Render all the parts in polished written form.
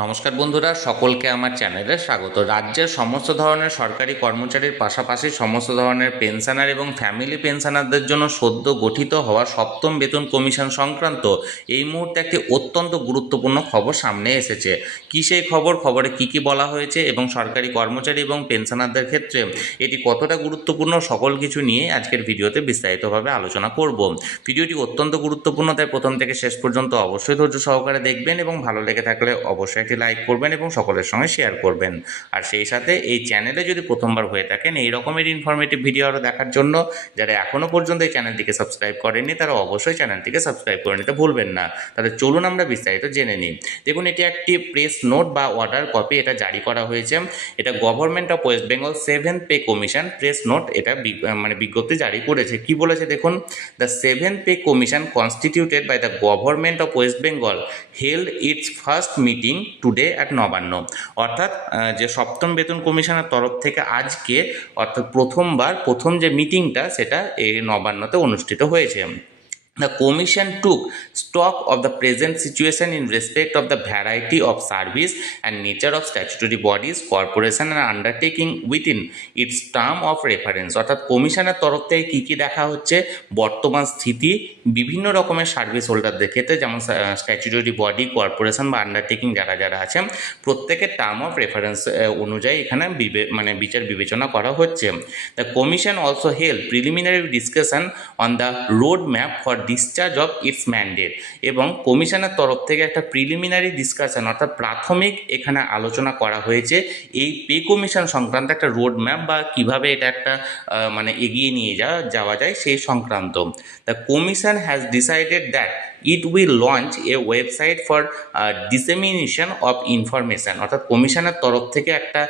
নমস্কার বন্ধুরা, সকলকে আমার চ্যানেলে স্বাগত। রাজ্যের সমস্ত ধরনের সরকারি কর্মচারীর পাশাপাশি সমস্ত ধরনের পেনশনার এবং ফ্যামিলি পেনশনারদের জন্য সদ্য গঠিত হওয়া সপ্তম বেতন কমিশন সংক্রান্ত এই মুহূর্তে একটি অত্যন্ত গুরুত্বপূর্ণ খবর সামনে এসেছে। কী সেই খবরে কী বলা হয়েছে এবং সরকারি কর্মচারী এবং পেনশনারদের ক্ষেত্রে এটি কতটা গুরুত্বপূর্ণ, সকল কিছু নিয়ে আজকের ভিডিওতে বিস্তারিতভাবে আলোচনা করব। ভিডিওটি অত্যন্ত গুরুত্বপূর্ণ, তাই প্রথম থেকে শেষ পর্যন্ত অবশ্যই ধৈর্য সহকারে দেখবেন এবং ভালো লেগে থাকলে অবশ্যই একটি লাইক করবেন এবং সকলের সঙ্গে শেয়ার করবেন। আর সেই সাথে এই চ্যানেলে যদি প্রথমবার হয়ে থাকেন এই রকমের ইনফরমেটিভ ভিডিও আরও দেখার জন্য যারা এখনও পর্যন্ত এই চ্যানেলটিকে সাবস্ক্রাইব করেননি তারা অবশ্যই চ্যানেলটিকে সাবস্ক্রাইব করে নিতে ভুলবেন না। তাহলে চলুন আমরা বিস্তারিত জেনে নিই। দেখুন, এটি একটি প্রেস নোট বা অর্ডার কপি, এটা জারি করা হয়েছে। এটা government of West Bengal 7th pay commission press note, এটা বিজ্ঞপ্তি জারি করেছে। কি বলেছে দেখুন, the 7th pay commission constituted by the government of West Bengal held its first meeting today at Nabanna. অর্থাৎ যে সপ্তম বেতন কমিশনের তরফ থেকে আজকে অর্থাৎ প্রথম যে মিটিংটা সেটা এই নবান্নতে অনুষ্ঠিত হয়েছে। The Commission took stock of the present situation in respect of the variety of service and nature of statutory bodies, corporation and undertaking within its term of reference। অর্থাৎ কমিশনের তরফ থেকে কী দেখা হচ্ছে, বর্তমান স্থিতি বিভিন্ন রকমের সার্ভিস হোল্ডারদের ক্ষেত্রে, যেমন স্ট্যাচুটরি বডি, কর্পোরেশন বা আন্ডারটেকিং যারা আছে, প্রত্যেকের টার্ম অফ রেফারেন্স অনুযায়ী এখানে বিচার বিবেচনা করা হচ্ছে। The commission also held preliminary discussion on the road map for discharge of its mandate. এবং কমিশনের তরফ থেকে একটা প্রিলিমিনারি ডিসকাশন অর্থাৎ প্রাথমিক এখানে আলোচনা করা হয়েছে এই পে কমিশন সংক্রান্ত একটা রোড ম্যাপ বা কীভাবে এটা একটা এগিয়ে নিয়ে যাওয়া যায় সেই সংক্রান্ত। The commission has decided that it will launch a website for dissemination of information। অর্থাৎ কমিশনের তরফ থেকে একটা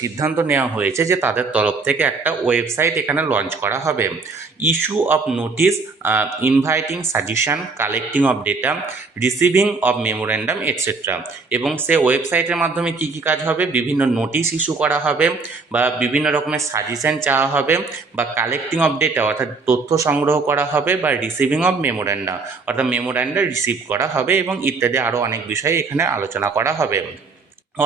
সিদ্ধান্ত নেওয়া হয়েছে যে তাদের তরফ থেকে একটা ওয়েবসাইট এখানে লঞ্চ করা হবে। Issue of notice, inviting suggestion, collecting of data, receiving of memorandum etcetera. এবং সে ওয়েবসাইটের মাধ্যমে কী কী কাজ হবে, বিভিন্ন নোটিশ ইস্যু করা হবে বা বিভিন্ন রকমের সাজেশন চাওয়া হবে বা কালেক্টিং অফ ডেটা অর্থাৎ তথ্য সংগ্রহ করা হবে বা রিসিভিং অফ মেমোরেন্ডা অর্থাৎ মেমোরেন্ডা রিসিভ করা হবে এবং ইত্যাদি আরও অনেক বিষয়ে এখানে আলোচনা করা হবে।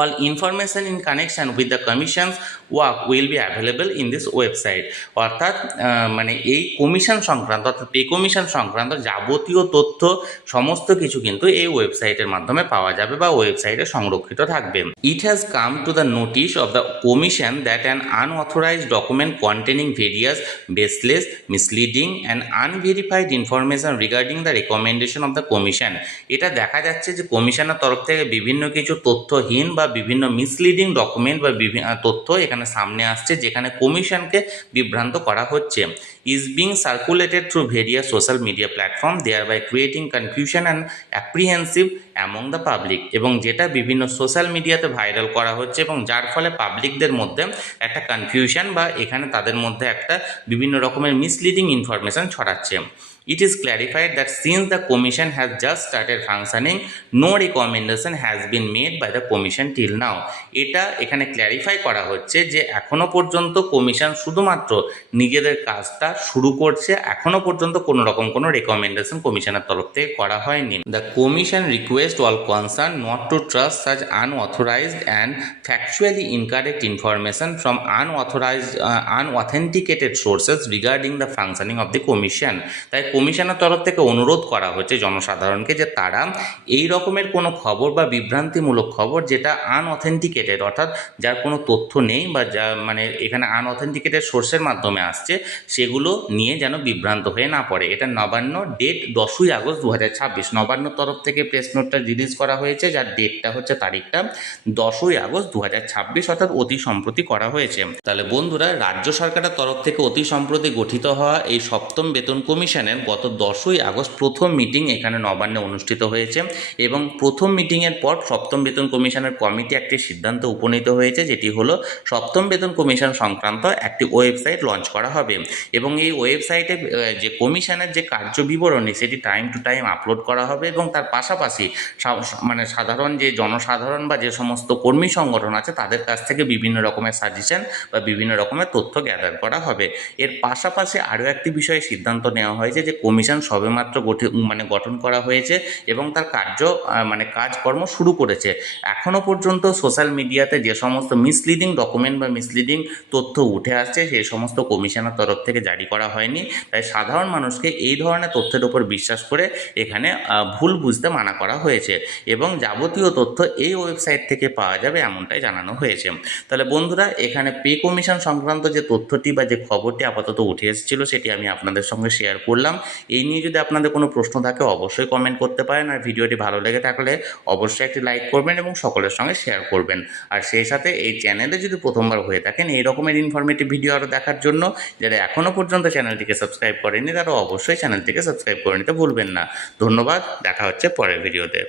All information in connection with the commission's work will be available in this website। অর্থাৎ এই কমিশন সংক্রান্ত অর্থাৎ পে কমিশন সংক্রান্ত যাবতীয় তথ্য সমস্ত কিছু কিন্তু এই ওয়েবসাইটের মাধ্যমে পাওয়া যাবে বা ওয়েবসাইটে সংরক্ষিত থাকবে। It has come to the notice of the commission that an unauthorized document containing various baseless, misleading and unverified information regarding the recommendation of the commission। এটা দেখা যাচ্ছে যে কমিশনের তরফ থেকে বিভিন্ন কিছু তথ্যহীন বা বিভিন্ন মিসলিডিং ডকুমেন্ট বা তথ্য এখানে সামনে আসছে যেখানে কমিশনকে বিভ্রান্ত করা হচ্ছে। Is being circulated through various social media platform, there by creating confusion and apprehensive among the public. এবং যেটা বিভিন্ন সোশ্যাল মিডিয়াতে ভাইরাল করা হচ্ছে এবং যার ফলে পাবলিকদের মধ্যে একটা কনফিউশন বা এখানে তাদের মধ্যে একটা বিভিন্ন রকমের মিসলিডিং ইনফরমেশন ছড়াচ্ছে। It is clarified that since the commission has just started functioning, no recommendation has been made by the commission till now। এটা এখানে ক্ল্যারিফাই করা হচ্ছে যে এখনো পর্যন্ত কমিশন শুধুমাত্র নিজেদের কাজটা শুরু করছে, এখনো পর্যন্ত কোনো রকম কোনো রেকমেন্ডেশন কমিশনের তরফ থেকে করা হয়নি। The commission request all concern not to trust such unauthorized and factually incorrect information from unauthenticated sources regarding the functioning of the commission. তাই কমিশনের তরফ থেকে অনুরোধ করা হচ্ছে জনসাধারণকে যে তারা এই রকমের কোনো খবর বা বিভ্রান্তিমূলক খবর যেটা আনঅথেন্টিকেটেড অর্থাৎ যার কোনো তথ্য নেই বা যা এখানে আনঅথেন্টিকেটেড সোর্সের মাধ্যমে আসছে সেগুলো নিয়ে যেন বিভ্রান্ত হয়ে না পড়ে। এটা নবান্ন, ডেট 10ই আগস্ট 2026। নবান্ন তরফ থেকে প্রেস নোটটা রিলিজ করা হয়েছে যার ডেটটা হচ্ছে তারিখটা 10ই আগস্ট 2026 অর্থাৎ অতি সম্প্রতি করা হয়েছে। তাহলে বন্ধুরা, রাজ্য সরকারের তরফ থেকে অতি সম্প্রতি গঠিত হওয়া এই সপ্তম বেতন কমিশনের গত 10ই আগস্ট প্রথম মিটিং এখানে নবান্নে অনুষ্ঠিত হয়েছে এবং প্রথম মিটিংয়ের পর সপ্তম বেতন কমিশনের কমিটি একটি সিদ্ধান্ত উপনীত হয়েছে, যেটি হলো সপ্তম বেতন কমিশন সংক্রান্ত একটি ওয়েবসাইট লঞ্চ করা হবে এবং এই ওয়েবসাইটে যে কমিশনের যে কার্য বিবরণী সেটি টাইম টু টাইম আপলোড করা হবে এবং তার পাশাপাশি সাধারণ যে জনসাধারণ বা যে সমস্ত কর্মী সংগঠন আছে তাদের কাছ থেকে বিভিন্ন রকমের সাজেশন বা বিভিন্ন রকমের তথ্য গ্যাদার করা হবে। এর পাশাপাশি আরও একটি বিষয়ে সিদ্ধান্ত নেওয়া হয়েছে যে যে কমিশন সবেমাত্র গঠন করা হয়েছে এবং তার কাজকর্ম শুরু করেছে। এখনও পর্যন্ত সোশ্যাল মিডিয়াতে যে সমস্ত মিসলিডিং ডকুমেন্ট বা মিসলিডিং তথ্য উঠে আসছে সেই সমস্ত কমিশনের তরফ থেকে জারি করা হয়নি। তাই সাধারণ মানুষকে এই ধরনের তথ্যের উপর বিশ্বাস করে এখানে ভুল বুঝতে মানা করা হয়েছে এবং যাবতীয় তথ্য এই ওয়েবসাইট থেকে পাওয়া যাবে এমনটাই জানানো হয়েছে। তাহলে বন্ধুরা, এখানে পে কমিশন সংক্রান্ত যে তথ্যটি বা যে খবরটি আপাতত উঠে এসেছিলো সেটি আমি আপনাদের সঙ্গে শেয়ার করলাম। এই নিয়ে যদি আপনাদের কোনো প্রশ্ন থাকে অবশ্যই কমেন্ট করতে পারেন, আর ভিডিওটি ভালো লেগে থাকলে অবশ্যই একটি লাইক করবেন এবং সকলের সঙ্গে শেয়ার করবেন। আর সেই সাথে এই চ্যানেলে যদি প্রথমবার হয়ে থাকেন এই রকমের ইনফরমেটিভ ভিডিও আরও দেখার জন্য, যারা এখনও পর্যন্ত চ্যানেলটিকে সাবস্ক্রাইব করেনি তারা অবশ্যই চ্যানেলটিকে সাবস্ক্রাইব করে নিতে ভুলবেন না। ধন্যবাদ, দেখা হচ্ছে পরের ভিডিওতে।